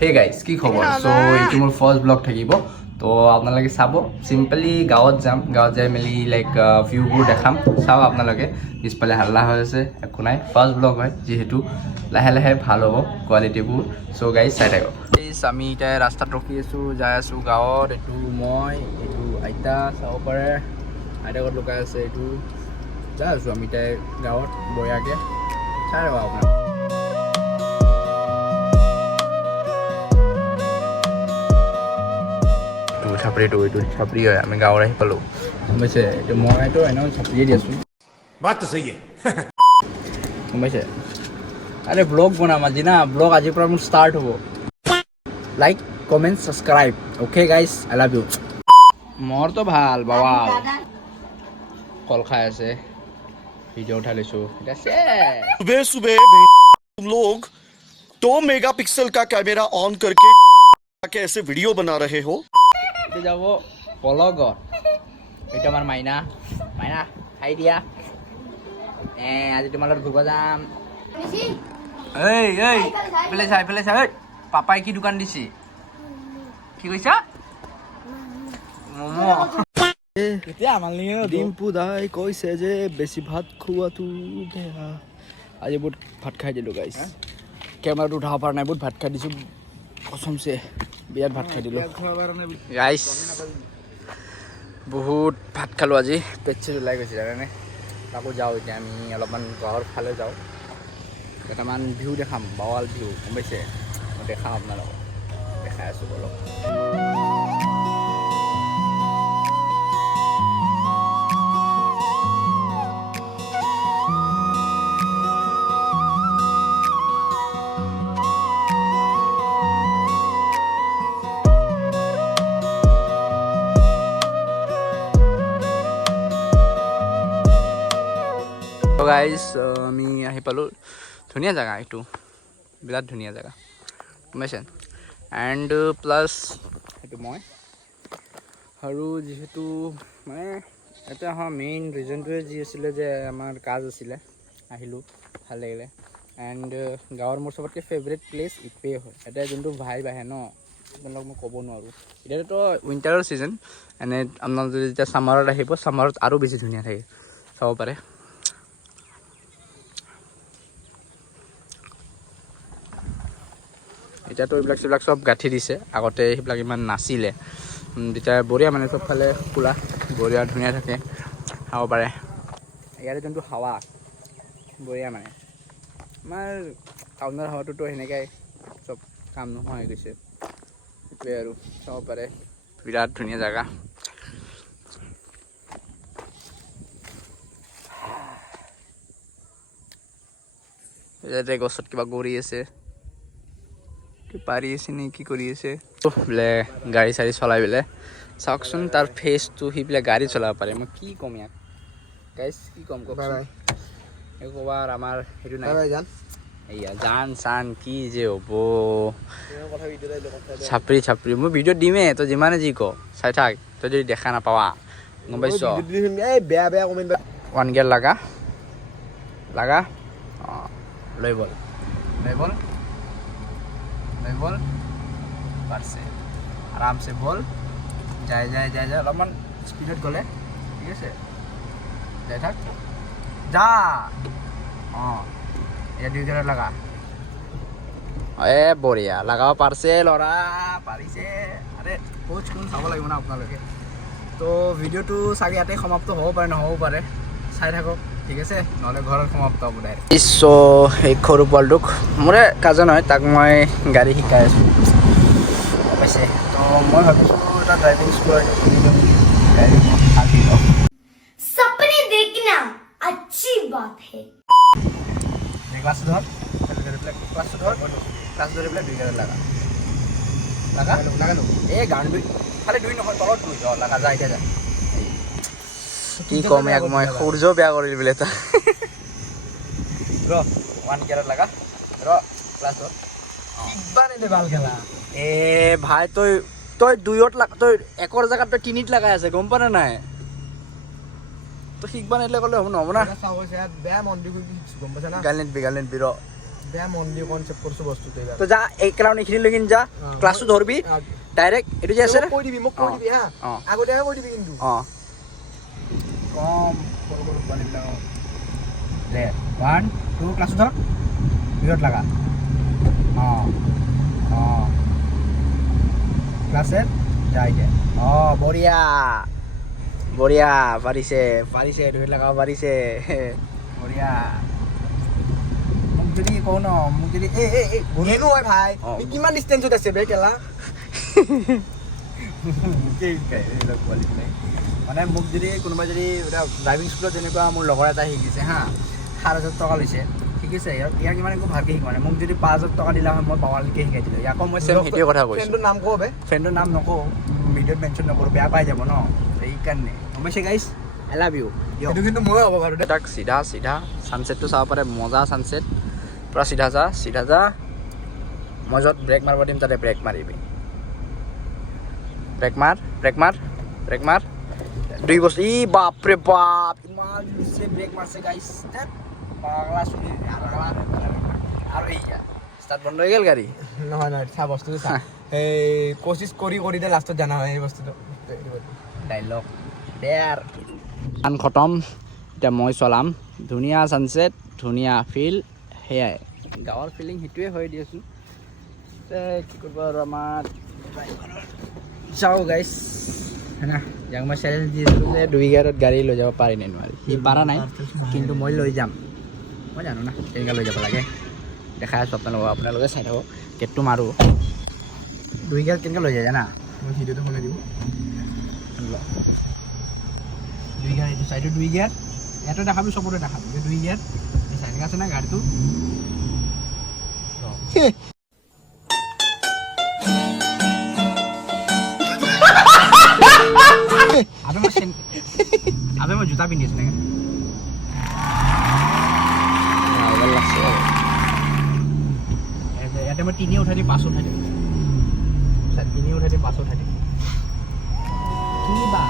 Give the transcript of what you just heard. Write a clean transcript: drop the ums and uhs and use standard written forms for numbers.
hey guys কি খবৰ so এইটো মোৰ ফাৰ্ষ্ট ব্লগ থাকিব তো আপোনালোকে চাব চিম্পলি গাঁৱত যাম গাঁৱত যাই মেলি লাইক ভিউবোৰ দেখাম চাওক আপোনালোকে পিছফালে হাল্লা হৈ আছে একো নাই ফাৰ্ষ্ট ব্লগ হয় যিহেতু লাহে লাহে ভাল হ'ব কোৱালিটিবোৰ চ' গাইজ চাই থাকক আমি এতিয়া ৰাস্তাত ৰখি আছোঁ যাই আছোঁ গাঁৱত এইটো মই এইটো আইতা চাব পাৰে আইতা ঘৰত লুকাই আছে এইটো যাই আছোঁ আমি এতিয়া গাঁৱত বঢ়িয়াকৈ চাই ৰ'ব আপোনাক ছাপৰিটো এইটো ছাপৰি হয় আমি গাঁৱৰ আহি পালোঁ গম পাইছে এইটো মইতো এনেও ছাপৰিয়ে দি আছোঁ बात तो सही है গম পাইছে আৰে ব্লগ বনাম আজি না ব্লগ আজিৰ পৰা মোৰ ষ্টাৰ্ট হ'ব like comment subscribe okay guys I love you মোৰতো ভাল বাবা কল খাই আছে ভিডিঅ' উঠাই লৈছোঁ এতিয়া सुबह सुबह तुम लोग 2 मेगापिक्सल का कैमरा ऑन करके कैसे वीडियो बना रहे हो এতিয়া যাব কলগত এইটো আমাৰ মাইনা মাইনা খাই দিয়া আজি তোমাৰ লগত ঘূৰিব যাম এই এইফালে চাই ঐ পাপাই কি দোকান দিছে কি কৈছা ম'ম' ডিম্পু দাই কৈছে যে বেছি ভাত খোৱাটো বেয়া আজি বহুত ভাত খাই দিলোঁ গাইছ কেমেৰাটো উঠাব পৰা নাই বহুত ভাত খাই দিছোঁ কচমছে বিৰাট ভাত খাই দিলোঁ গাইছ বহুত ভাত খালোঁ আজি পেট চেট ওলাই গৈছে জানেনে তাকো যাওঁ এতিয়া আমি অলপমান গাঁৱৰ ফালে যাওঁ কেইটামান ভিউ দেখাম বাৱাল ভিউ গম পাইছে মই দেখাম আপোনালোকক দেখাই আছোঁ অলপ গাইজ আমি আহি পালোঁ ধুনীয়া জেগা এইটো বিৰাট ধুনীয়া জেগা গম পাইছে এণ্ড প্লাছ সেইটো মই আৰু যিহেতু মানে এটা অহা মেইন ৰিজনটোৱে যি আছিলে যে আমাৰ কাজ আছিলে আহিলোঁ ভাল লাগিলে এণ্ড গাঁৱৰ মোৰ চবতকৈ ফেভৰেট প্লেচ ইটোৱে হয় এতিয়া যোনটো ভাইব আহে ন আপোনালোকক মই ক'ব নোৱাৰোঁ এতিয়াতো উইণ্টাৰৰ ছিজন এনে আপোনালোকে যদি যেতিয়া ছামাৰত আহিব ছামাৰত আৰু বেছি ধুনীয়া থাকে চাব পাৰে এতিয়াতো এইবিলাক চব গাঁঠি দিছে আগতে সেইবিলাক ইমান নাছিলে তেতিয়া বঢ়িয়া মানে চবফালে খোলা বঢ়িয়া ধুনীয়া থাকে খাব পাৰে ইয়াতে যোনটো হাৱা বঢ়িয়া মানে আমাৰ টাউনৰ হাৱাটোতো সেনেকাই চব কাম নোহোৱা হৈ গৈছে সেইটোৱে আৰু চাব পাৰে বিৰাট ধুনীয়া জেগা ইয়াতে গছত কিবা কৰি আছে পাৰি আছে নে কি কৰি আছে বোলে গাড়ী চাড়ী চলাই পেলাই চাওকচোন তাৰ ফেচটো সি বোলে গাড়ী চলাব পাৰে মই কি ক'ম ইয়াক গাইজ কি ক'ম কওকচোন এই ক'বা আৰু আমাৰ সেইটো নাই এয়া জান চান কি যে হ'ব চাপৰি মই ভিডিঅ'ত দিমেই তই যিমানে যি ক চাই থাক তই যদি দেখা নাপাৱা গম পাইছ বেয়া কমেণ্ট 1 গিয়াৰ লাগা অঁ লৈ বল পারছে আরামসে বল যায় অলপমান স্পিডত গ'লে ঠিক আছে যাই থাক যা অঁ এতিয়া 2 গিয়াৰত লাগা বঢ়িয়া লাগাব পাৰছে ল'ৰা পাৰিছে আৰে কোচ কোন চাব লাগিব না আপোনালোকে তো ভিডিঅ'টো চাগে ইয়াতে সমাপ্ত হ'ব পাৰে নহ'ব পাৰে চাই থাকক ঠিক আছে নহ'লে ঘৰত সমাপ্ত হ'ব ডাইৰেক্ট এই সৰু পোৱালটোক মোৰে কাজন হয় তাক মই গাড়ী শিকাই আছোঁ পাইছে তো মই ভাবিছোঁ এটা ড্ৰাইভিং স্কুল सपने देखना अच्छी बात है ক্লাছ ধৰ ক্লাছ ধৰি পেলাই 2 গিয়াৰত লাগা এই গান খালি 2 নহয় তলত 2 লাগা যায় এতিয়া যা কি কম ইয়াক মই সূৰ্য বেয়া কৰিল বোলে এটা 1 গিয়াৰত লাগা ক্লাছ ধৰ কিবা নিলে ভাল খেলা ভাই তই 2ত তই 1ৰ জেগাত তই 3ত লগাই আছে গম পোৱা নাই তই শিকবা নিলে ক'লে হ'ব নহ'ব না বেয়া মন্দিৰ গম পাইছা না গাল নিদিবি বেয়া মন্দিৰ কনচেপ্ট কৰিছো বস্তুটো এইবাৰ তো যা এইকেইটা এইখিনি লৈ কিনি যা ক্লাছটো ধৰবি ডাইৰেক্ট এইটো যে আছে কৈ দিবি মোক কৈ দিবি হা আগতীয়াকৈ কৈ দিবি কিন্তু অঁ কম সৰু সৰু পোৱালিবিলাক দে 1 2 ক্লাছটো ধৰ ভিৰত লাগা অঁ অঁ ক্লাছত যাই দে অঁ বঢ়িয়া বঢ়িয়া পাৰিছে পাৰিছে ভিৰত লগাব পাৰিছে বঢ়িয়া মোক যদি কওঁ ন মোক যদি ঘূৰেনো হয় ভাই কিমান ডিষ্টেঞ্চত আছে বে কেলা মানে মোক যদি কোনোবাই যদি ড্ৰাইভিং স্কুলত যেনেকুৱা মোৰ লগৰ এটা শিকিছে হা 7,000 টকা লৈছে শিকিছে ইয়াক ইমান একো ভালকৈ শিকোৱা নাই মোক যদি 5,000 টকা দিলা হয় মই পাৱালিকে শিকাই দিলোঁ ইয়াকো মই চেম সেইটোৱে কথা কৈছোঁ ফ্ৰেণ্ডৰ নাম কওঁ বে ফ্ৰেণ্ডৰ নাম নকওঁ ভিডিঅ'ত মেনশ্যন নকৰোঁ বেয়া পাই যাব ন সেইকাৰণে গম পাইছে গাইছ আই লাভ ইউ এইটো কিন্তু ময়ো হ'ব বাৰু তাক চিধা চিধা ছানছেটটো চাব পাৰে মজা ছানছেট পূৰা চিধা যা মই য'ত ব্ৰেক মাৰিব দিম তাতে ব্ৰেক মাৰিবি ব্ৰেক মাৰ 2 বস্তু ই বাপৰে বাপ ইমান দিছে ব্ৰেক মাৰছে গাইছ পাগলা চুলি আৰু এইয়া ষ্টাৰ্ট বন্ধ হৈ গ'ল গাড়ী নহয় নহয় চা বস্তুটো চা এই কোচিছ কৰি দে লাষ্টত জানা হয় এই বস্তুটো ডাইলগ দেৰ গান খতম এতিয়া মই চলাম ধুনীয়া ছানছেট ধুনীয়া ফিল সেয়াই গাঁৱৰ ফিলিং সেইটোৱে হয় দিয়াচোন কি কৰিব আৰু আমাৰ যাওঁ গাইছ না যাক মই চেলেঞ্জ দিছিলোঁ যে 2 গিয়াৰত গাড়ী লৈ যাব পাৰি নে নোৱাৰি সি পাৰা নাই কিন্তু মই লৈ যাম মই জানো না কেনেকৈ লৈ যাব লাগে দেখাই আছোঁ আপোনালোকে চাই থাকক গেটটো মাৰোঁ 2 গিয়াৰত কেনেকৈ লৈ যায় জানা মই ভিডিঅ'টো শুনাই দিম 2 গিয়াৰ এইটো চাইডত 2 গিয়াৰ ইয়াতো দেখাবি চবতে দেখাবি 2 গিয়াৰ এই চাইডে আছে না গাড়ীটো আবে মই জোতা পিন্ধি আছোঁ নেকি ইয়াতে মই 3 উঠাই দিম 5 উঠাই দিম 3 উঠাই দিম 5 উঠাই দিম কি বা